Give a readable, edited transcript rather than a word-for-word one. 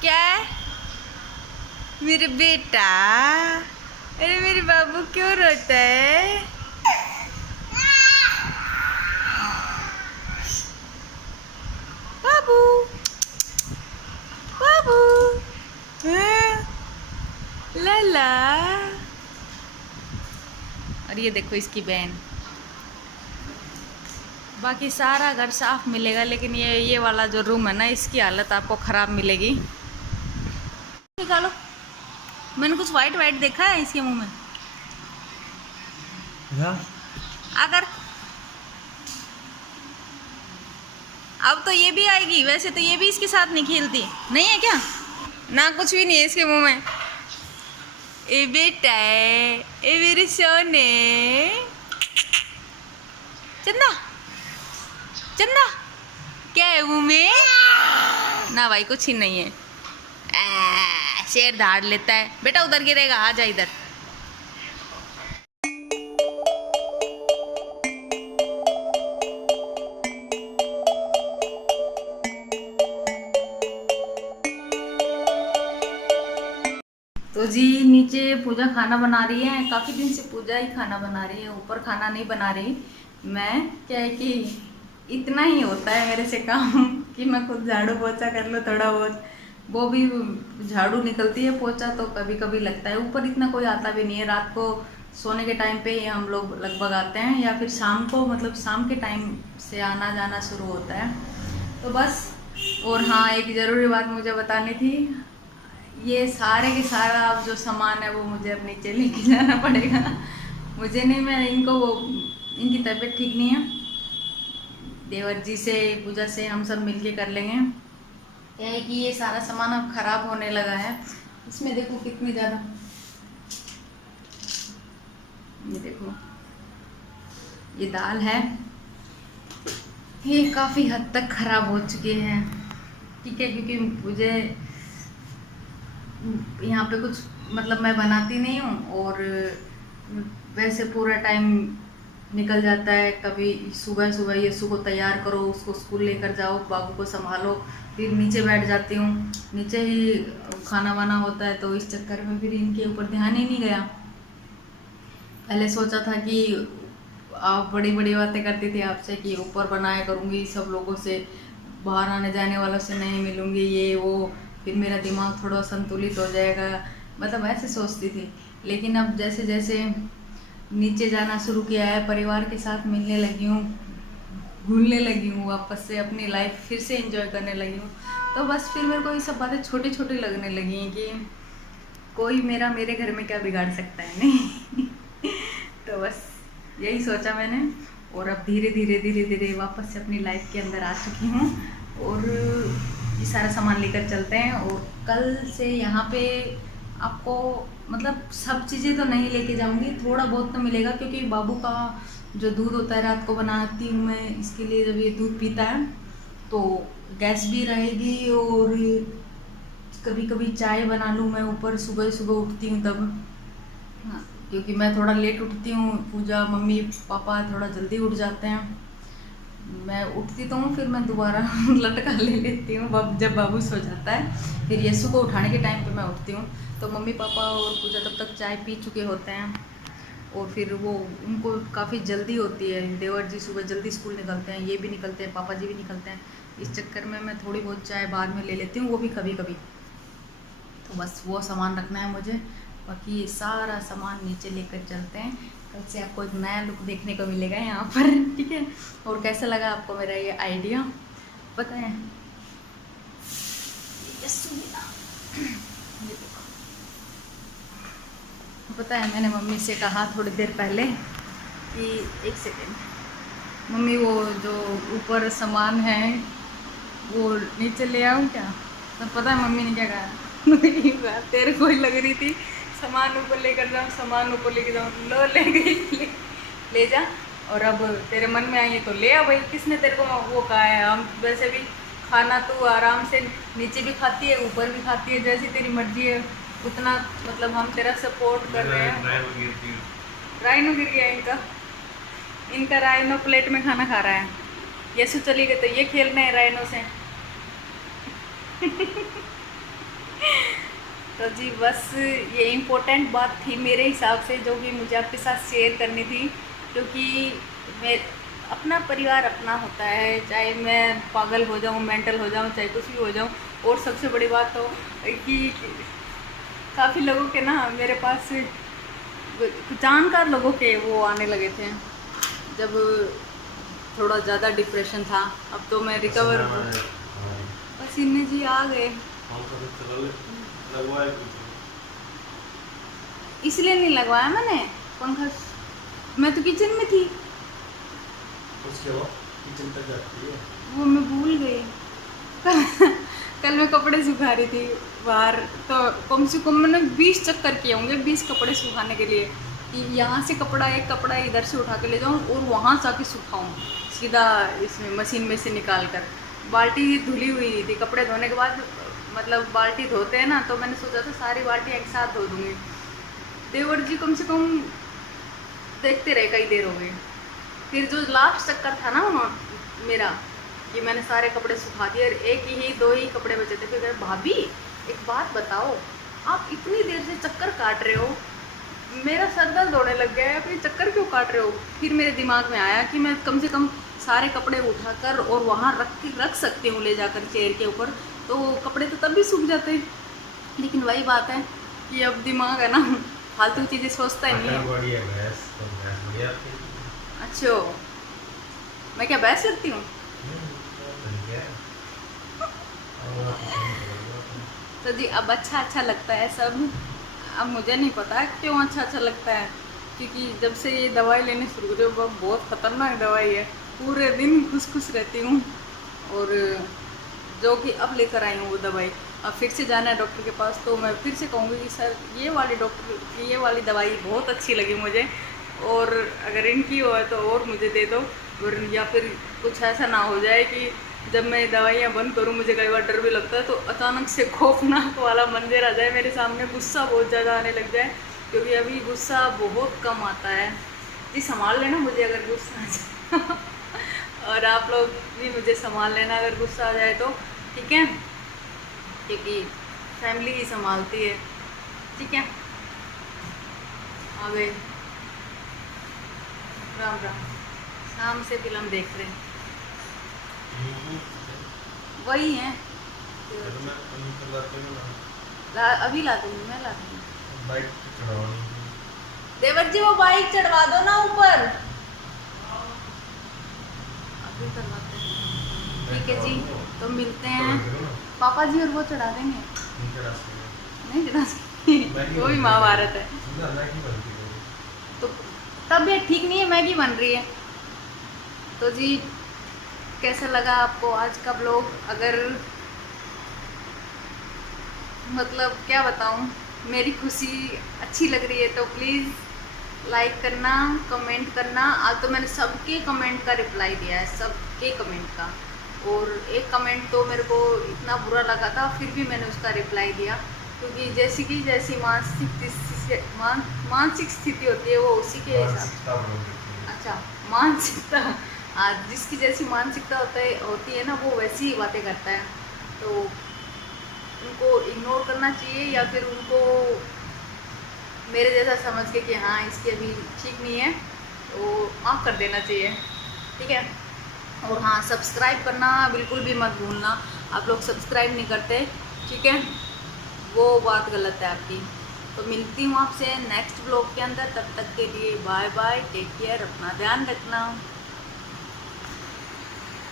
क्या है मेरे बेटा? अरे मेरे बाबू क्यों रोता है? बाबू बाबू हाँ, लाला। और ये देखो इसकी बहन। बाकी सारा घर साफ मिलेगा, लेकिन ये वाला जो रूम है ना, इसकी हालत आपको ख़राब मिलेगी। निकालो। मैंने कुछ वाइट वाइट देखा है इसके मुंह में। अगर अब तो ये भी आएगी। वैसे तो ये भी इसके साथ नहीं खेलती, नहीं है क्या? ना कुछ भी नहीं है इसके मुंह में। ए बेटा है, ए मेरे सोने। चंदा चंदा क्या है मुंह में? ना भाई कुछ ही नहीं है। शेर धाड़ लेता है। बेटा उधर गिरेगा, आ जा इधर। तो जी नीचे पूजा खाना बना रही है। काफ़ी दिन से पूजा ही खाना बना रही है, ऊपर खाना नहीं बना रही। मैं क्या है कि इतना ही होता है मेरे से काम कि मैं खुद झाड़ू पोछा कर लो थोड़ा बहुत। वो भी झाड़ू निकलती है, पोछा तो कभी कभी लगता है। ऊपर इतना कोई आता भी नहीं है। रात को सोने के टाइम पे ही हम लोग लगभग आते हैं, या फिर शाम को, मतलब शाम के टाइम से आना जाना शुरू होता है। तो बस। और हाँ, एक ज़रूरी बात मुझे बतानी थी। ये सारे के सारा अब जो सामान है वो मुझे अब नीचे लेके जाना पड़ेगा। मुझे नहीं, मैं इनको, वो इनकी तबीयत ठीक नहीं है। देवर जी से, पूजा से हम सब मिलके कर लेंगे। क्या है कि ये सारा सामान अब खराब होने लगा है। इसमें देखो कितनी ज़्यादा, ये देखो ये दाल है, ये काफ़ी हद तक खराब हो चुके हैं। ठीक है, क्योंकि मुझे यहाँ पे कुछ, मतलब मैं बनाती नहीं हूँ, और वैसे पूरा टाइम निकल जाता है। कभी सुबह सुबह यीशु को तैयार करो, उसको स्कूल लेकर जाओ, बाबू को संभालो, फिर नीचे बैठ जाती हूँ, नीचे ही खाना वाना होता है। तो इस चक्कर में फिर इनके ऊपर ध्यान ही नहीं गया। पहले सोचा था कि आप बड़ी बड़ी बातें करती थी आपसे कि ऊपर बनाया करूँगी, सब लोगों से, बाहर आने जाने वालों से नहीं मिलूँगी, ये वो, फिर मेरा दिमाग थोड़ा संतुलित हो जाएगा, मतलब ऐसे सोचती थी। लेकिन अब जैसे जैसे नीचे जाना शुरू किया है, परिवार के साथ मिलने लगी हूँ, घूमने लगी हूँ, वापस से अपनी लाइफ फिर से एंजॉय करने लगी हूँ, तो बस फिर मेरे को ये सब बातें छोटी छोटी लगने लगी हैं कि कोई मेरे घर में क्या बिगाड़ सकता है, नहीं। तो बस यही सोचा मैंने, और अब धीरे धीरे धीरे धीरे वापस से अपनी लाइफ के अंदर आ चुकी हूँ। और ये सारा सामान लेकर चलते हैं, और कल से यहाँ पे आपको, मतलब सब चीज़ें तो नहीं लेके जाऊँगी, थोड़ा बहुत तो मिलेगा, क्योंकि बाबू का जो दूध होता है रात को बनाती हूँ मैं इसके लिए, जब ये दूध पीता है तो गैस भी रहेगी। और कभी कभी चाय बना लूँ मैं, ऊपर सुबह सुबह उठती हूँ तब। हाँ, क्योंकि मैं थोड़ा लेट उठती हूँ, पूजा मम्मी पापा थोड़ा जल्दी उठ जाते हैं। मैं उठती तो हूँ, फिर मैं दोबारा लटका ले लेती हूँ जब बाबू सो जाता है। फिर यीशु को उठाने के टाइम पे मैं उठती हूँ, तो मम्मी पापा और पूजा तब तक चाय पी चुके होते हैं। और फिर वो, उनको काफ़ी जल्दी होती है, देवर जी सुबह जल्दी स्कूल निकलते हैं, ये भी निकलते हैं, पापा जी भी निकलते हैं। इस चक्कर में मैं थोड़ी बहुत चाय बाद में ले लेती हूँ, वो भी कभी कभी। तो बस वो सामान रखना है मुझे, बाकी ये सारा सामान नीचे लेकर चलते हैं। कल से आपको एक नया लुक देखने को मिलेगा यहाँ पर, ठीक है। और कैसा लगा आपको मेरा ये आइडिया बताएं। पता है, मैंने मम्मी से कहा थोड़ी देर पहले कि एक सेकेंड मम्मी, वो जो ऊपर सामान है वो नीचे ले आऊँ क्या? तो पता है मम्मी ने क्या कहा? तेरे को ही लग रही थी सामान ऊपर लेकर जाऊँ, सामान ऊपर लेकर जाऊँ, लो ले गई, ले जा। और अब तेरे मन में आई है तो ले आ भाई, किसने तेरे को वो कहा है? हम वैसे भी खाना तू आराम से नीचे भी खाती है, ऊपर भी खाती है, जैसी तेरी मर्जी है उतना, मतलब हम तेरा सपोर्ट कर रहे हैं। राइनो गिर गया इनका राइनो प्लेट में खाना खा रहा है। यीशु चली गई तो ये खेल रहे हैं राइनो से। तो जी बस ये इम्पोर्टेंट बात थी मेरे हिसाब से, जो कि मुझे आपके साथ शेयर करनी थी, क्योंकि मैं अपना परिवार अपना होता है, चाहे मैं पागल हो जाऊँ, मेंटल हो जाऊँ, चाहे कुछ भी हो जाऊँ। और सबसे बड़ी बात तो कि काफ़ी लोगों के ना मेरे पास जानकार लोगों के वो आने लगे थे जब थोड़ा ज़्यादा डिप्रेशन था। अब तो मैं रिकवर, पसीने जी आ गए, इसलिए नहीं लगवाया मैंने पंखा। मैं तो किचन में थी, उसके बाद किचन तक जाती है। वो मैं भूल गई। कल मैं कपड़े सुखा रही थी बाहर, तो कम से कम मैंने 20 चक्कर किए होंगे 20 कपड़े सुखाने के लिए, कि यहाँ से कपड़ा एक कपड़ा इधर से उठा के ले जाऊँ और वहाँ जाके सुखाऊँ सीधा इसमें मशीन में से निकाल कर। बाल्टी धुली हुई थी, कपड़े धोने के बाद मतलब बाल्टी धोते हैं ना, तो मैंने सोचा था सारी बाल्टी एक साथ धो दूँगी। देवर जी कम से कम देखते रहे, कई देर हो गई। फिर जो लास्ट चक्कर था ना उन्होंने मेरा, कि मैंने सारे कपड़े सुखा दिए और एक ही 2 ही कपड़े बचे थे। फिर भाभी एक बात बताओ, आप इतनी देर से चक्कर काट रहे हो, मेरा सर दर्द होने लग गया है, अपनी चक्कर क्यों काट रहे हो? फिर मेरे दिमाग में आया कि मैं कम से कम सारे कपड़े उठाकर और वहाँ रख सकती हूँ ले जाकर चेयर के ऊपर, तो कपड़े तो तब भी सूख जाते। लेकिन वही बात है कि अब दिमाग है ना फालतू चीज़ें सोचता ही नहीं है। अच्छा, मैं क्या भैंस लगती हूँ? तो जी अब अच्छा लगता है सब। अब मुझे नहीं पता क्यों अच्छा लगता है, क्योंकि जब से ये दवाई लेनी शुरू करी, वो बहुत ख़तरनाक दवाई है, पूरे दिन खुश रहती हूँ। और जो कि अब लेकर आई हूँ वो दवाई, अब फिर से जाना है डॉक्टर के पास, तो मैं फिर से कहूँगी कि सर ये वाली दवाई बहुत अच्छी लगी मुझे, और अगर इनकी हो तो और मुझे दे दो। और या फिर कुछ ऐसा ना हो जाए कि जब मैं दवाइयाँ बंद करूँ, मुझे कई बार डर भी लगता है, तो अचानक से खौफनाक वाला मंजर आ जाए मेरे सामने, गुस्सा बहुत ज़्यादा आने लग जाए, क्योंकि अभी गुस्सा बहुत कम आता है। जी संभाल लेना मुझे अगर गुस्सा आ जाए और आप लोग भी मुझे संभाल लेना अगर गुस्सा आ जाए तो, ठीक है, क्योंकि फैमिली ही संभालती है, ठीक है। आ गए, राम राम। शाम से फिल्म देख रहे हैं, वही है। अभी ला दूँगी, मैं ला दूँगी। देवर जी वो बाइक चढ़वा दो ना ऊपर, अभी करवाते हैं, ठीक है जी। तो मिलते हैं, पापा जी और वो चढ़ा देंगे, नहीं चढ़ा सकते वो भी महाभारत है, तो तबीयत ठीक नहीं है, मैगी बन रही है। तो जी कैसा लगा आपको आज का ब्लॉग? अगर मतलब क्या बताऊं, मेरी खुशी अच्छी लग रही है तो प्लीज़ लाइक करना, कमेंट करना। आज तो मैंने सबके कमेंट का रिप्लाई दिया है, सबके कमेंट का, और एक कमेंट तो मेरे को इतना बुरा लगा था, फिर भी मैंने उसका रिप्लाई दिया, क्योंकि जैसी मानसिक स्थिति होती है वो उसी के हिसाब, अच्छा मानसिकता, जिसकी जैसी मानसिकता होती है ना, वो वैसी ही बातें करता है। तो उनको इग्नोर करना चाहिए, या फिर उनको मेरे जैसा समझ के कि हाँ इसकी अभी ठीक नहीं है, तो माफ़ कर देना चाहिए, ठीक है। और हाँ, सब्सक्राइब करना बिल्कुल भी मत भूलना, आप लोग सब्सक्राइब नहीं करते, ठीक है, वो बात गलत है आपकी। तो मिलती हूँ आपसे नेक्स्ट ब्लॉग के अंदर, तब तक के लिए बाय बाय, टेक केयर, अपना ध्यान रखना।